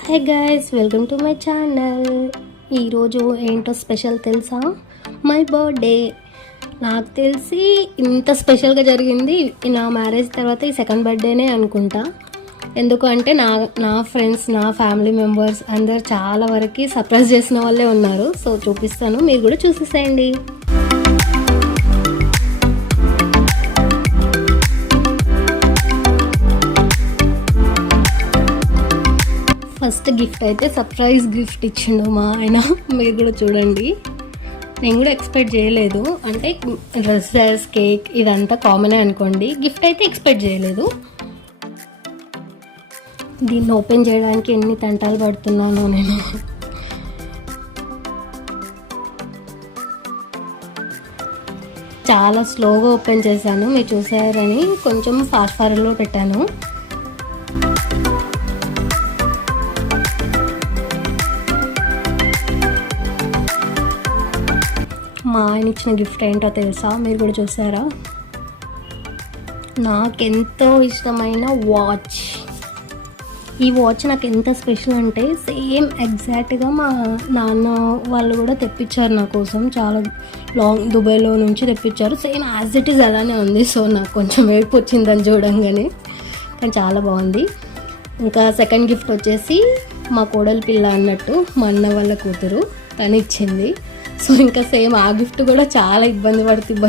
Hi guys, welcome to my channel. ఈరోజు ఏంటో special తెలుసా? My birthday. నాకు తెలిసి ఇంత స్పెషల్గా జరిగింది నా మ్యారేజ్ తర్వాత ఈ సెకండ్ బర్త్డేనే అనుకుంటా. ఎందుకు అంటే నా ఫ్రెండ్స్, నా ఫ్యామిలీ మెంబర్స్ అందరు చాలా వరకు సర్ప్రైజ్ చేసిన వాళ్ళే ఉన్నారు. సో చూపిస్తాను, మీరు కూడా చూసేసేయండి. ఫస్ట్ గిఫ్ట్ అయితే సర్ప్రైజ్ గిఫ్ట్ ఇచ్చిండు మా ఆయన. మీరు కూడా చూడండి, నేను కూడా ఎక్స్పెక్ట్ చేయలేదు. అంటే డ్రెస్సెస్, కేక్ ఇదంతా కామనే అనుకోండి, గిఫ్ట్ అయితే ఎక్స్పెక్ట్ చేయలేదు. దీన్ని ఓపెన్ చేయడానికి ఎన్ని తంటాలు పడుతున్నానో నేను. చాలా స్లోగా ఓపెన్ చేశాను, మీరు చూసారని కొంచెం ఫాస్ట్ ఫార్వర్డ్లో పెట్టాను. మా ఆయన ఇచ్చిన గిఫ్ట్ ఏంటో తెలుసా? మీరు కూడా చూసారా? నాకెంతో ఇష్టమైన వాచ్. ఈ వాచ్ నాకు ఎంత స్పెషల్ అంటే సేమ్ ఎగ్జాక్ట్గా మా నాన్న వాళ్ళు కూడా తెప్పించారు నా కోసం. చాలా లాంగ్ దుబాయ్లో నుంచి తెప్పించారు. సేమ్ యాజ్ ఇట్ ఈజ్ అలానే ఉంది. సో నాకు కొంచెం ఏడుపు వచ్చిందని చూడంగానే, కానీ చాలా బాగుంది. ఇంకా సెకండ్ గిఫ్ట్ వచ్చేసి మా కోడలి పిల్ల అన్నట్టు మా అన్న వాళ్ళ కూతురు తను ఇచ్చింది. సో ఇంకా సేమ్ ఆ గిఫ్ట్ కూడా చాలా ఇబ్బంది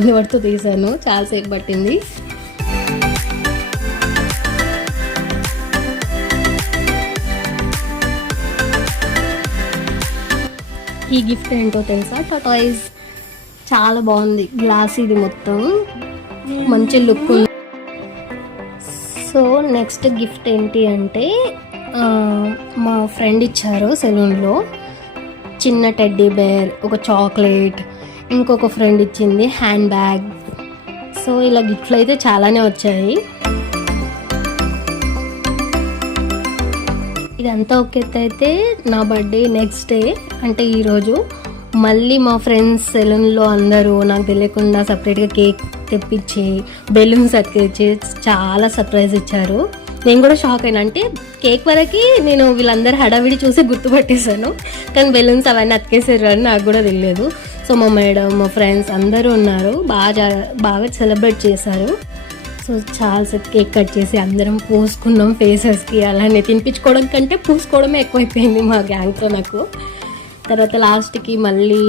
పడుతూ తీసాను, చాలాసేపు పట్టింది. ఈ గిఫ్ట్ ఏంటో తెలుసా? టాటాయిస్. చాలా బాగుంది, గ్లాస్ ఇది మొత్తం మంచి లుక్ ఉంది. సో నెక్స్ట్ గిఫ్ట్ ఏంటి అంటే మా ఫ్రెండ్ ఇచ్చారు సెలూన్లో. చిన్న టెడ్డీ బేర్, ఒక చాక్లెట్, ఇంకొక ఫ్రెండ్ ఇచ్చింది హ్యాండ్ బ్యాగ్. సో ఇలా గిఫ్ట్లు అయితే చాలానే వచ్చాయి. ఇదంతా ఒక ఎత్తు అయితే, నా బర్త్డే నెక్స్ట్ డే అంటే ఈరోజు మళ్ళీ మా ఫ్రెండ్స్ సెలూన్లో అందరూ నాకు తెలియకుండా సపరేట్గా కేక్ తెప్పించి బెలూన్స్ అతికించి చాలా సర్ప్రైజ్ ఇచ్చారు. నేను కూడా షాక్ అయినా. అంటే కేక్ వరకు నేను వీళ్ళందరూ హడావిడి చూసి గుర్తుపట్టేశాను, కానీ బెలూన్స్ అవన్నీ అతికేసారు అని నాకు కూడా తెలియదు. సో మా మేడం, మా ఫ్రెండ్స్ అందరూ ఉన్నారు, బాగా సెలబ్రేట్ చేశారు. సో చాలాసేపు కేక్ కట్ చేసి అందరం పూసుకున్నాం ఫేసెస్కి. అలానే తినిపించుకోవడం కంటే పూసుకోవడమే ఎక్కువైపోయింది మా గ్యాంగ్తో నాకు. తర్వాత లాస్ట్కి మళ్ళీ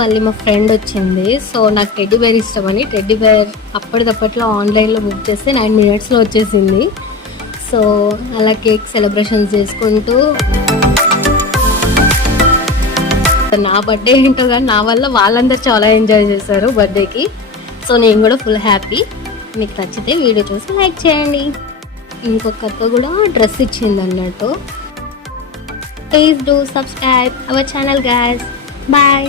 మళ్ళీ మా ఫ్రెండ్ వచ్చింది. సో నాకు టెడ్డీ బేర్ ఇష్టమని టెడ్డీ బేర్ అప్పటిదప్పట్లో ఆన్లైన్లో బుక్ చేస్తే 9 minutesలో వచ్చేసింది. సో అలా కేక్ సెలబ్రేషన్స్ చేసుకుంటూ, నా బర్త్డే ఏంటో కానీ నా వల్ల వాళ్ళందరూ చాలా ఎంజాయ్ చేశారు బర్త్డేకి. సో నేను కూడా ఫుల్ హ్యాపీ. మీకు నచ్చితే వీడియో చూసి లైక్ చేయండి. ఇంకొక కూడా డ్రెస్ ఇచ్చింది అన్నట్టు. Please do subscribe our channel guys. Bye.